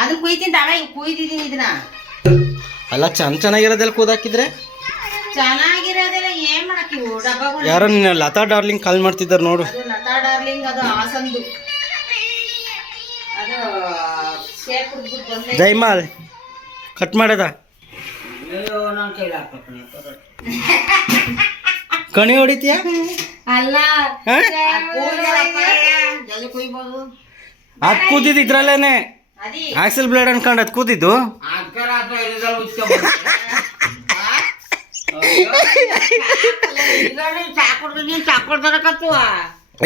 ಅದನ್ನ ಕುಯ್ತೀನಿ ತಾವ ಕುಯ್ದಿದ್ದೀನಿ ಇದನ್ನ. ಅಲ್ಲ ಚೆನ್ನಾಗಿರೋದೆಲ್ಲ ಕೂದಾಕಿದ್ರೆ ಚೆನ್ನಾಗಿರೋದೆಲ್ಲ ಏನ್ ಮಾಡಕ್ ಇವು ಡಬ್ಬಗಳು. ಯಾರೋ ನಿನ್ನ ಲತಾ ಡಾರ್ಲಿಂಗ್ ಕಾಲ್ ಮಾಡ್ತಿದ್ದಾರೆ ನೋಡು. ಅದು ಲತಾ ಡಾರ್ಲಿಂಗ್, ಅದು ಹಾಸಂದು, ಅದು ಜೈಮಾಲ್ ಕಟ್ ಮಾಡದ ಕಣಿ ಹೊಡಿತೀಯ ಅಲ್ಲ ಅದ್ ಕೂತಿದ್ದು ಇದ್ರಲ್ಲೇನೆ ಆಕ್ಸಲ್ ಬ್ಲೇಡ್ ಅನ್ಕೊಂಡು ಅದ್ ಕೂತಿದ್ದು.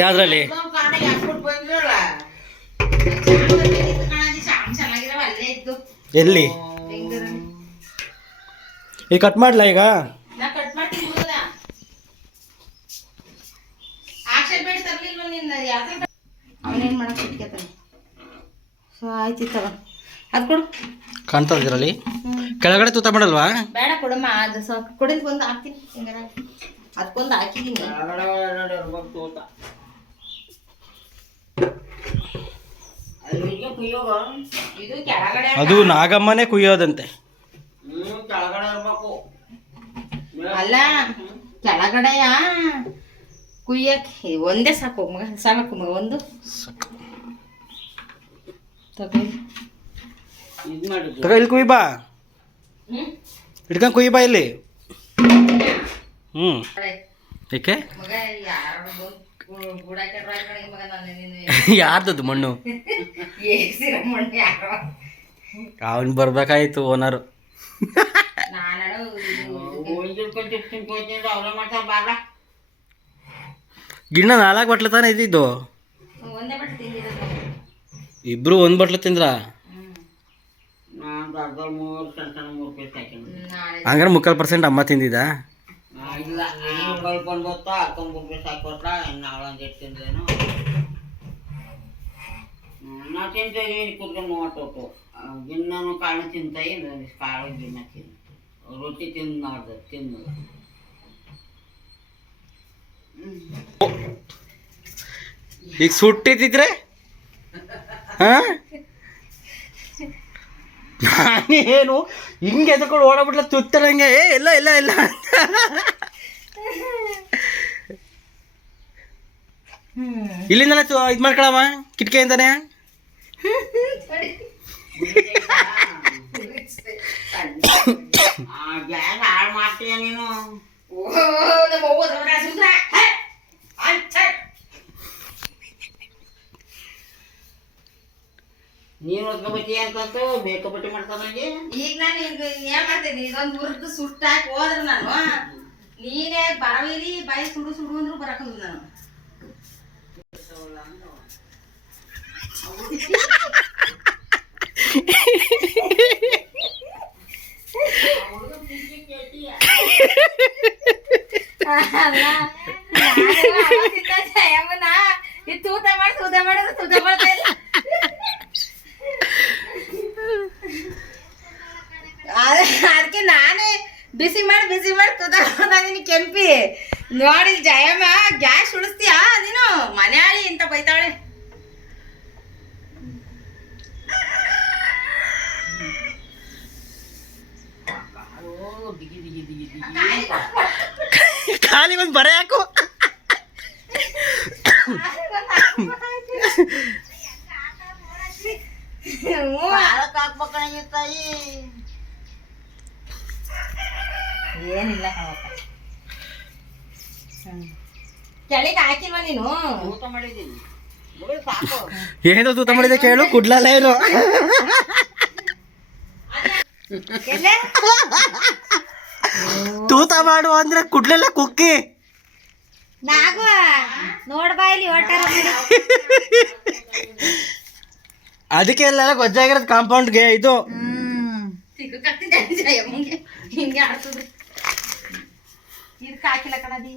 ಯಾವ್ದ್ರಲ್ಲಿ ಎಲ್ಲಿ ಈಗ ಕಟ್ ಮಾಡ್ಲಾ ಈಗ ಅವನೇನ್ ಮಾಡಕ್ ಇಟ್ಕೇತಾನೆ. ಸೊ ಆಯ್ತು ತಗೋ ಅದು ಕೊಡು. ಕಾಣ್ತಾ ಇದ್ರಲ್ಲಿ ಕೆಳಗಡೆ ತೂತ ಮಾಡಲ್ವಾ? ಬೇಡ ಕೊಡಮ್ಮ, ಅದು ಸಾಕು. ಕೊಡಿದ್ ಬಂದು ಹಾಕ್ತೀನಿ. ಹೆಂಗಾರ ಅದಕ್ಕೊಂದು ಹಾಕಿದ್ದೀನಿ. ಇದು ಕೆಳಗಡೆ ಅದು ನಾಗಮ್ಮನೇ ಕುಯ್ಯೋದಂತೆ. ಅಲ್ಲ ಕೆಳಗಡೆಯ ಕುಯ್ಯಕ್ಕೆ ಒಂದೇ ಸಾಕು ಮಗ, ಸಾಕು ಮಗ ಒಂದು ಇಲ್ಲಿ ಕುಯ್ ಬಾ, ಇಟ್ಕೊಂಡು ಕುಯ್ ಬಾ ಇಲ್ಲಿ. ಏಕೆ ಯಾರ್ದದು ಮಣ್ಣು? ಅವನ್ ಬರ್ಬೇಕಾಯ್ತು ಓನರು. ಗಿಣ್ಣ 4 ಬಟ್ಲು ತಾನೇ ಇದ್ದಿದ್ದು. ಇಬ್ರು 1 ಬಟ್ಲು ತಿಂದ್ರ? ಹಂಗಾರೆ 3% ಅಮ್ಮ ತಿಂದಿದ್ದ. ಗಿಣ್ಣನು ಕಾಳು ತಿಂತಾಯಿ, ಕಾಳು ಗಿಣ್ಣ ತಿಂದು ರೊಟ್ಟಿ ತಿಂದು ನೋಡ್ದು ತಿಂದು. ಈಗ ಸುಟ್ಟಿದ್ರೆ ನಾನೇನು ಹಿಂಗೆ ಎದ್ಕೊಂಡು ಓಡಾಬಿಟ್ಲ ತುತ್ತರಂಗೆ. ಇಲ್ಲ ಇಲ್ಲ ಇಲ್ಲ ಇಲ್ಲಿಂದಲೇ ಇದು ಮಾಡ್ಕೊಳಮ್ಮ ಕಿಟಕಿಯಿಂದಾನೆ. ಗ್ಯಾಸ್ ಹಾಳು ಮಾಡ್ತೀಯ ನೀನು. ನೀನು ಹೊತ್ಕೊಬತ್ತಿ ಅಂತಂತು ಬೇಕಬಟ್ಟಿ ಮಾಡ್ತಾನೆ. ಈಗ ನಾನು ಏನ್ ಮಾಡ್ತೇನೆ, ಇದೊಂದು ಹುರಿದು ಸುಟ್ಟಾಕಿ ಹೋದ್ರೆ ನಾನು, ನೀನೇ ಬಾವಿಲಿ ಬಾಯಿ ಸುಡು ಸುಡು ಅಂದ್ರು ಬರಕಲ್ಲ ನಾನು. ತೂತ ಮಾಡಿದ್ರೆ ತೂತ ಮಾಡ್ತಾ ಇಲ್ಲ. ಅದಕ್ಕೆ ನಾನೇ ಬಿಸಿ ಮಾಡಿ ತೂತ ಮಾಡ್ತೀನಿ ಕೆಂಪಿ. ನೋಡಿ ಜಯಮ್ಮ ಗ್ಯಾಸ್ ಉಳಿಸ್ತೀಯಾ ನೀನು? ಮನೆಯಾಳಿ ಅಂತ ಬೈತಾಳೆ. ಖಾಲಿ ಒಂದು ಬರೆ ಹಾಕು. ತಾಯಿ ಏನಿಲ್ಲ ಕೆಳಗೆ ಹಾಕಿಲ್ವ ನೀನು? ಊಟ ಮಾಡಿದ್ದೀನಿ ಸಾಕು. ಏನೋ ತೂತ ಮಾಡಿದೆ ಕೇಳು. ಕುಡ್ಲಲ್ಲ ಏನು ತೂತ ಮಾಡು ಅಂದ್ರೆ ಕುಡ್ಲೆಲ್ಲ ಕುಕ್ಕಿ ನಾಗು ನೋಡ್ಬಾ ಇಲ್ಲಿ ಓಟಾರ. ಅದಕ್ಕೆ ಎಲ್ಲ ಗೊಜ್ಜಾಗಿರೋದು ಕಾಂಪೌಂಡ್ಗೆ. ಇದು ಹಿಂಗೆ ಆಡ್ತದ್ರಿ. ಇದಕ್ಕೆ ಹಾಕಿಲ್ಲ ಕಣದಿ,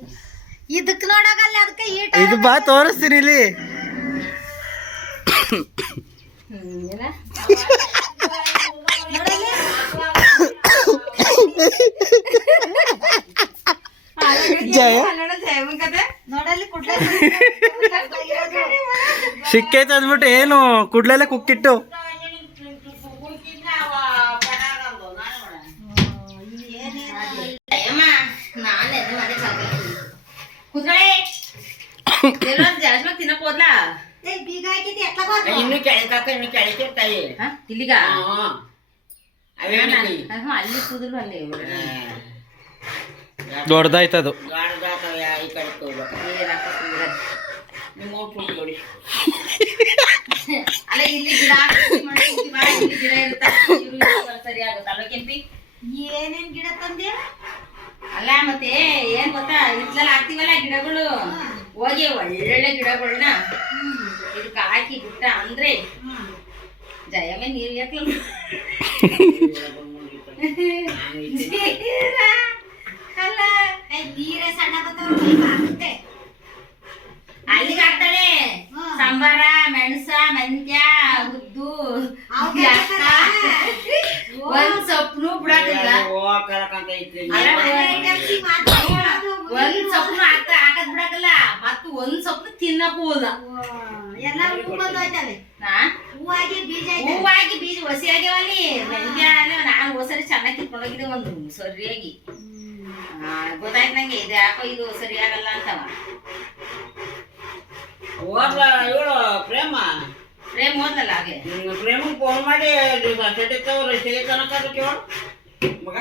ಇದಕ್ಕೆ ನೋಡಾಗಲ್ಲ. ಅದಕ್ಕೆ ಇದು ಬಾ ತೋರಿಸ್ತೀನಿ ಇಲ್ಲಿ. ಜಯ ಸಿಕ್ಕೈತೆ ಅಂದ್ಬಿಟ್ಟು ಏನು ಕುಡ್ಲೆಲ್ಲ ಕುಕ್ಕಿಟ್ಟು ಕುತ್ಕಳೆ ಜಾಸ್ತಿ ತಿನ್ನಕ್ ಹೋದ್ಲಾ ಇನ್ನು ಕೆಳಕಾಕ ಇನ್ನು ಕೆಳಕ್ಕೆ ತಾಯಿ ಇಲ್ಲಿಗ ಅವೇ ಅಲ್ಲಿ ಕೂದಲು ಅಲ್ಲಿ ದೊಡ್ಡದಾಯ್ತದು ಗಾಡ್ದಾತವ ಈ ಕಡೆ ಹೋಗ್ಬೇಕು ನಿಮ್ಮ ಫುಲ್ ಜೋಡಿ ಅಲ್ಲ ಇಲ್ಲಿ ಗಿಡ ಇಲ್ಲಿ ಗಿಡ ಇರುತ್ತಾ ಸರಿ ಆಗುತ್ತೆ ಅಲ್ವ ಕೆಂಪಿ ಏನೇನ್ ಗಿಡ ತಂದೆ ಅಲ್ಲ ಮತ್ತೆ ಏನ್ ಗೊತ್ತಾ ಇದ್ರಲ್ಲಿ ಹಾಕ್ತಿವಲ್ಲ ಗಿಡಗಳು ಹೋಗಿ ಒಳ್ಳೊಳ್ಳೆ ಗಿಡಗಳನ್ನ ಇದಕ್ಕೆ ಹಾಕಿ ಬಿಟ್ಟ ಅಂದ್ರೆ ಜಯಮ್ಮೆ ನೀರು ಯಾಕಲ್ಲ ಅಲ್ಲ ನೀರೇ ಸಣ್ಣ ಬರುತ್ತೆ ಅಲ್ಲಿಗೆ ಹಾಕ್ತಾಳೆ ಸಾಂಬಾರ ಮೆಣಸ ಮೆಂತ್ಯ ಉದ್ದು ಒಂದ್ ಸೊಪ್ಪು ಬಿಡಾಕಿಲ್ಲ ಹೋಗಕ್ಕಂತ ಐತಿ ಒಂದ್ ಸೊಪ್ಪು ಹಾಕದ್ ಬಿಡಾಕಲ್ಲ ಮತ್ತು ಒಂದ್ ಸೊಪ್ಪು ತಿನ್ನಕ್ ಹೋದ ಎಲ್ಲ ಹೂ ಬಂದೋಯ್ತವೆ ಹೂವಾಗಿ ಬೀಜ ಹೂವಾಗಿ ಬೀಜ ಹಸಿ ಆಗ್ಯಾವಲ್ಲಿ ಮೆಂತ್ಯ ನಾನು ಹೋಸರಿ ಚೆನ್ನಾಗಿ ಕಿತ್ಕೊಂಡೋಗಿದ್ದೆ ಒಂದು ಸರಿಯಾಗಿ ಗೊತ್ತಾಯ್ತು ನಂಗೆ ಇದು ಯಾಕೋ ಇದು ಸರಿಯಾಗಲ್ಲ ಅಂತವ ಹೋದ್ಲ ಇವಳು ಪ್ರೇಮ ಓದ್ಲಲ್ಲ ಹಾಗೆ ಪ್ರೇಮ ಫೋನ್ ಮಾಡಿ ತನಕ ಕೇಳು ಮಗ